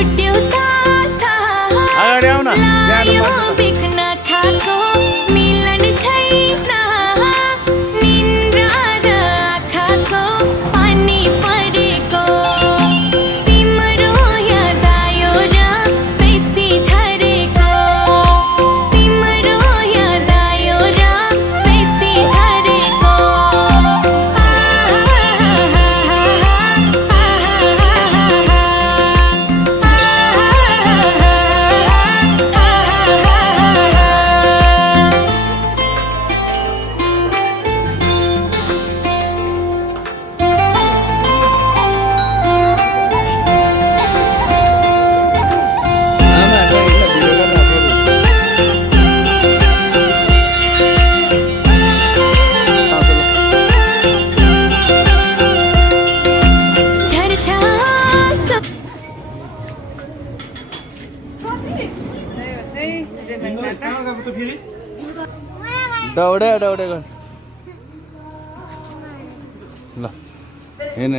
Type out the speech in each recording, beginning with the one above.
छुट्यो साथ अगाडि आउन लायो बिग्न खाको मिलन छैन निन्द्रा र आँखाको पानी परेको तिम्रो याद आयो र बेसी झरेको तिम्रो याद आयो र बेसी झरेको दौडे दौडे गर्छ ल हेर्न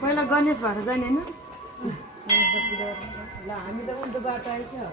पहिला गणेश भएर जाने होइन ल हामी त उल्टो बाटो आइथ्यो